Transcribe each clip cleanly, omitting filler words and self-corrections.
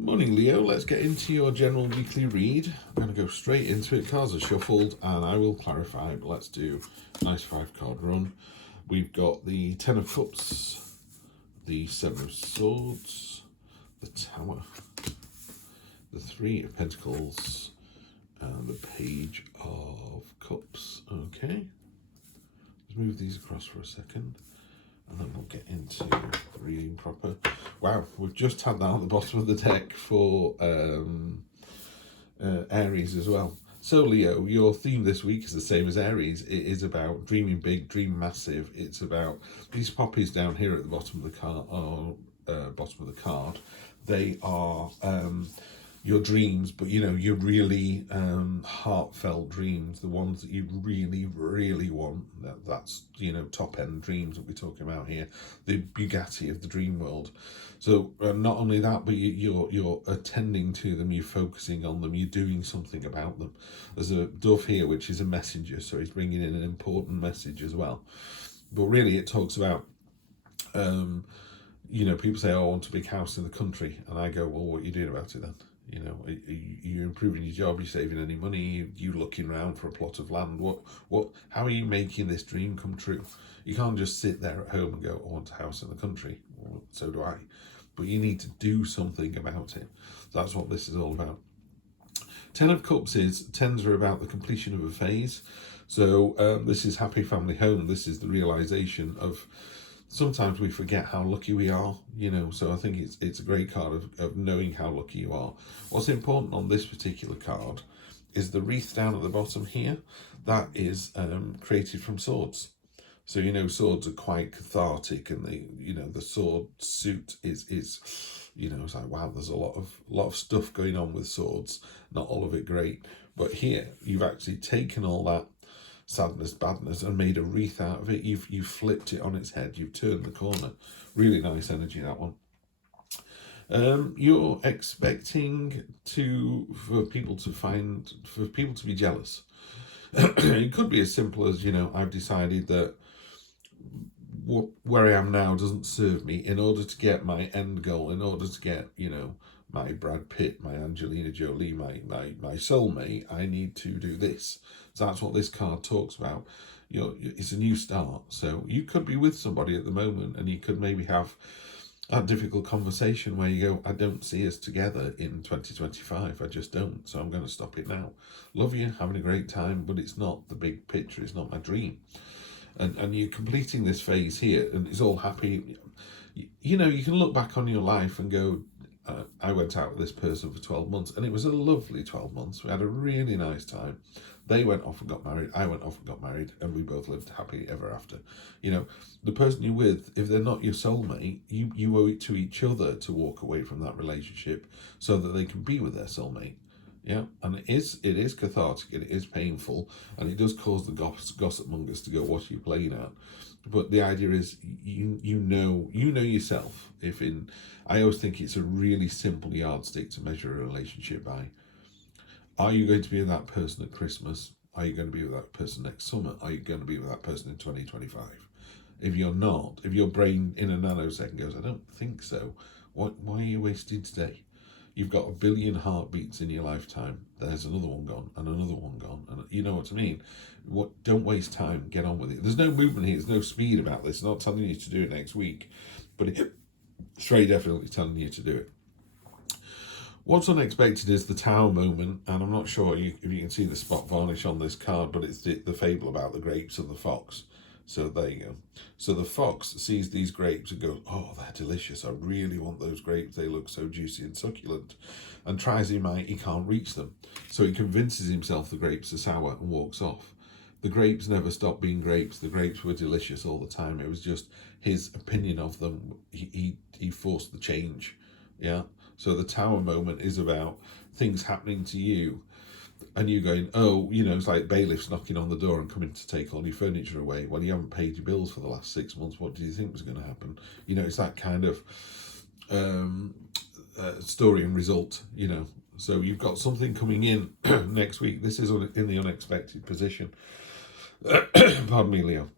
Morning, Leo. Let's get into your general weekly read. I'm going to go straight into it. Cards are shuffled and I will clarify, but let's do a nice 5-card run. We've got the 10 of Cups, the 7 of Swords, the Tower, the 3 of Pentacles, and the Page of Cups. Okay, let's move these across for a second. And then we'll get into the reading proper. Wow, we've just had that at the bottom of the deck for Aries as well. So Leo, your theme this week is the same as Aries. It is about dreaming big, dream massive. It's about these poppies down here at the bottom of the card. They are your dreams, but you know, your really heartfelt dreams, the ones that you really, really want. That's, you know, top end dreams that we're talking about here, the Bugatti of the dream world. So not only that, but you're attending to them, you're focusing on them, you're doing something about them. There's a dove here, which is a messenger, so he's bringing in an important message as well. But really, it talks about you know, people say, oh, I want a big house in the country, and I go, well, what are you doing about it then? You know, you're improving your job, you're saving any money, you looking around for a plot of land. How are you making this dream come true? You can't just sit there at home and go, I want a house in the country. Well, so do I. But you need to do something about it. That's what this is all about. 10 of Cups is, 10s are about the completion of a phase. So this is happy family home. This is the realization of, sometimes we forget how lucky we are, you know, so I think it's a great card of knowing how lucky you are. What's important on this particular card is the wreath down at the bottom here. That is created from swords. So, you know, swords are quite cathartic, and you know, the sword suit is, you know, it's like, wow, there's a lot of stuff going on with swords, not all of it great. But here, you've actually taken all that sadness, badness, and made a wreath out of it. You've flipped it on its head. You've turned the corner. Really nice energy, that one. You're expecting for people to be jealous. It could be as simple as, you know, I've decided that where I am now doesn't serve me. In order to get my end goal, in order to get, you know, my Brad Pitt, my Angelina Jolie, my soulmate, I need to do this. So that's what this card talks about. You know, it's a new start. So you could be with somebody at the moment, and you could maybe have that difficult conversation where you go, I don't see us together in 2025. I just don't. So I'm going to stop it now. Love you, having a great time, but it's not the big picture. It's not my dream. And you're completing this phase here, and it's all happy. You know, you can look back on your life and go, I went out with this person for 12 months, and it was a lovely 12 months. We had a really nice time. They went off and got married. I went off and got married, and we both lived happily ever after. You know, the person you're with, if they're not your soulmate, you owe it to each other to walk away from that relationship so that they can be with their soulmate. Yeah, and it is cathartic, and it is painful, and it does cause the gossip mongers to go, what are you playing at? But the idea is, you know yourself. I always think it's a really simple yardstick to measure a relationship by. Are you going to be with that person at Christmas? Are you going to be with that person next summer? Are you going to be with that person in 2025? If you're not, if your brain in a nanosecond goes, I don't think so, why are you wasting today? You've got 1 billion heartbeats in your lifetime. There's another one gone, and another one gone, and you know what I mean. Don't waste time. Get on with it. There's no movement here. There's no speed about this. I'm not telling you to do it next week, but it's very definitely telling you to do it. What's unexpected is the Tower moment, and I'm not sure if you can see the spot varnish on this card, but it's the fable about the grapes and the fox. So there you go. So the fox sees these grapes and goes, oh, they're delicious. I really want those grapes. They look so juicy and succulent. And tries he can't reach them. So he convinces himself the grapes are sour and walks off. The grapes never stopped being grapes. The grapes were delicious all the time. It was just his opinion of them. He forced the change. Yeah. So the Tower moment is about things happening to you, and you going, oh, you know, it's like bailiffs knocking on the door and coming to take all your furniture away. Well, you haven't paid your bills for the last 6 months. What do you think was going to happen? You know, it's that kind of story and result, you know. So you've got something coming in next week. This is in the unexpected position. Pardon me, Leo.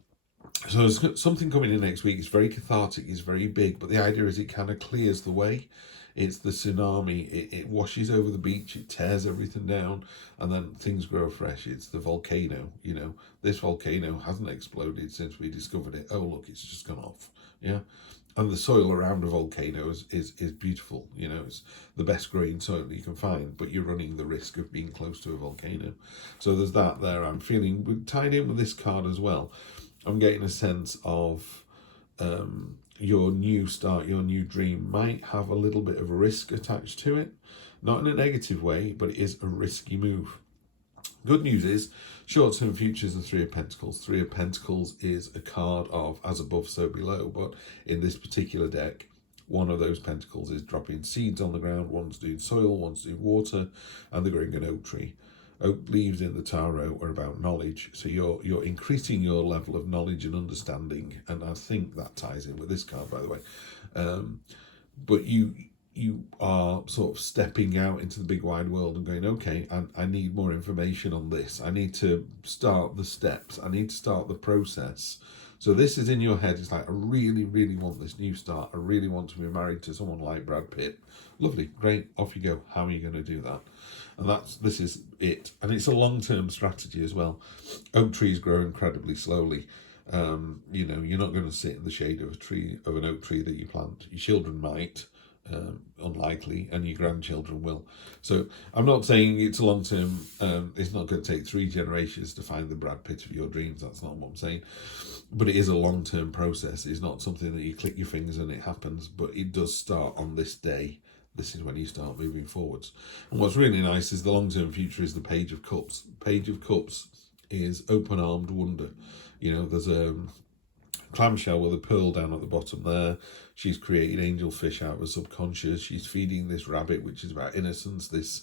So there's something coming in next week. It's very cathartic, it's very big, but the idea is it kind of clears the way. It's the tsunami. It washes over the beach, it tears everything down, and then things grow fresh. It's the volcano, you know. This volcano hasn't exploded since we discovered it. Oh, look, it's just gone off. Yeah. And the soil around a volcano is beautiful. You know, it's the best growing soil that you can find, but you're running the risk of being close to a volcano. So there's that there. I'm feeling tied in with this card as well. I'm getting a sense of your new start, your new dream might have a little bit of a risk attached to it. Not in a negative way, but it is a risky move. Good news is, short-term future is the Three of Pentacles. Three of Pentacles is a card of as above, so below. But in this particular deck, one of those pentacles is dropping seeds on the ground, one's doing soil, one's doing water, and they're growing an oak tree. Oak leaves in the tarot are about knowledge, so you're increasing your level of knowledge and understanding, and I think that ties in with this card, by the way. But you are sort of stepping out into the big wide world and going, okay, I need more information on this. I need to start the steps. I need to start the process. So this is in your head. It's like, I really, really want this new start. I really want to be married to someone like Brad Pitt. Lovely, great, off you go. How are you going to do that? And this is it. And it's a long-term strategy as well. Oak trees grow incredibly slowly. You know, you're not going to sit in the shade of an oak tree that you plant. Your children might, unlikely, and your grandchildren will. So I'm not saying it's a long term. It's not going to take 3 generations to find the Brad Pitt of your dreams. That's not what I'm saying. But it is a long term process. It's not something that you click your fingers and it happens. But it does start on this day. This is when you start moving forwards. And what's really nice is the long term future is the Page of Cups. Page of Cups is open armed wonder. You know, there's a clamshell with a pearl down at the bottom there. She's created angelfish out of her subconscious. She's feeding this rabbit, which is about innocence, this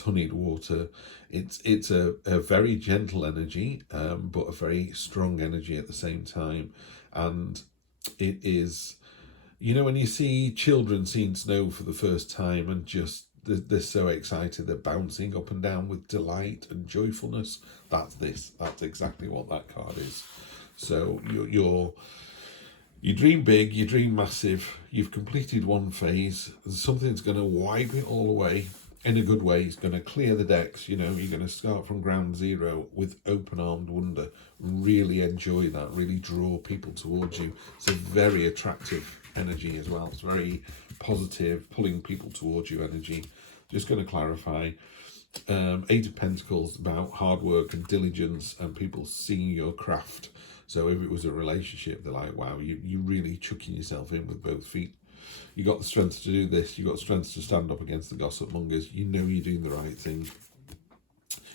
honeyed water. It's a very gentle energy, but a very strong energy at the same time. And it is, you know, when you see children seeing snow for the first time and just they're so excited, they're bouncing up and down with delight and joyfulness. That's this. That's exactly what that card is. So you dream big, you dream massive, you've completed one phase, something's going to wipe it all away in a good way. It's going to clear the decks, you know, you're going to start from ground zero with open-armed wonder. Really enjoy that, really draw people towards you. It's a very attractive energy as well. It's very positive, pulling people towards you energy. Just going to clarify, 8 of Pentacles, about hard work and diligence and people seeing your craft. So if it was a relationship, they're like, wow, you're really chucking yourself in with both feet. You got the strength to do this. You got the strength to stand up against the gossip mongers. You know you're doing the right thing.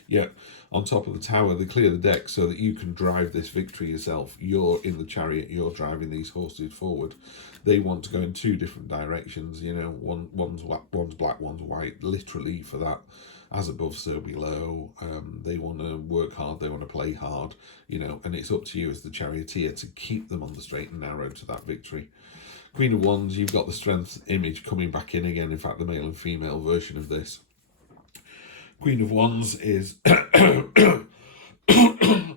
Yeah, on top of the tower, they clear the deck so that you can drive this victory yourself. You're in the chariot. You're driving these horses forward. They want to go in 2 different directions. You know, one's black, one's white. Literally for that. As above, so below. They want to work hard, they want to play hard, you know, and it's up to you as the charioteer to keep them on the straight and narrow to that victory. Queen of Wands, you've got the strength image coming back in again. In fact, the male and female version of this. Queen of Wands is... I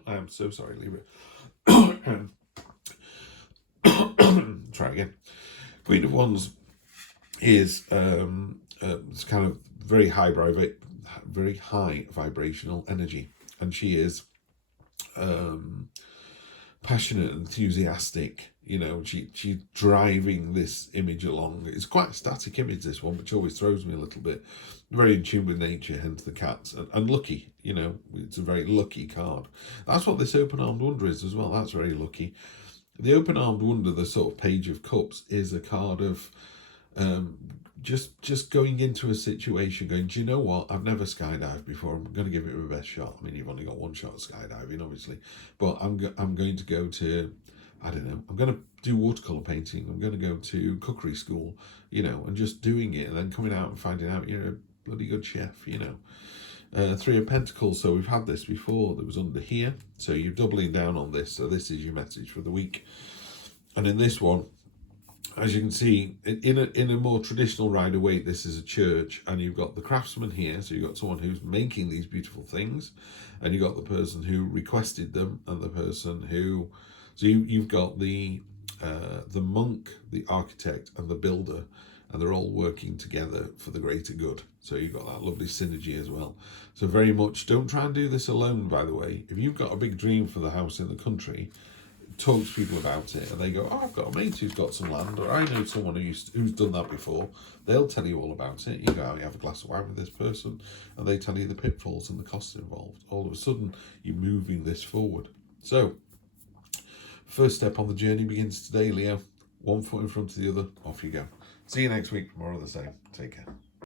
am so sorry, Libra. Try again. Queen of Wands is it's kind of very high vibrational energy, and she is passionate, enthusiastic. You know, she's driving this image along. It's quite a static image, this one, which always throws me a little bit. Very in tune with nature, hence the cats, and lucky. You know, it's a very lucky card. That's what this open-armed wonder is as well. That's very lucky. The open-armed wonder, the sort of Page of Cups, is a card of just going into a situation going, do you know what, I've never skydived before, I'm going to give it my best shot. I mean, you've only got one shot at skydiving, obviously, but I'm going to go to, I don't know, I'm going to do watercolour painting, I'm going to go to cookery school, you know, and just doing it and then coming out and finding out you're a bloody good chef, you know. 3 of Pentacles, so we've had this before, that was under here, so you're doubling down on this, so this is your message for the week. And in this one, as you can see, in a more traditional Rider-Waite, this is a church, and you've got the craftsman here, so you've got someone who's making these beautiful things, and you've got the person who requested them, and the person who So you've got the monk, the architect, and the builder, and they're all working together for the greater good. So you've got that lovely synergy as well. So very much, don't try and do this alone, by the way. If you've got a big dream for the house in the country, talk to people about it, and they go, oh, I've got a mate who's got some land, or I know someone who's done that before. They'll tell you all about it. You go out, you have a glass of wine with this person, and they tell you the pitfalls and the costs involved. All of a sudden, you're moving this forward. So, first step on the journey begins today, Leo. One foot in front of the other, off you go. See you next week, more of the same. Take care.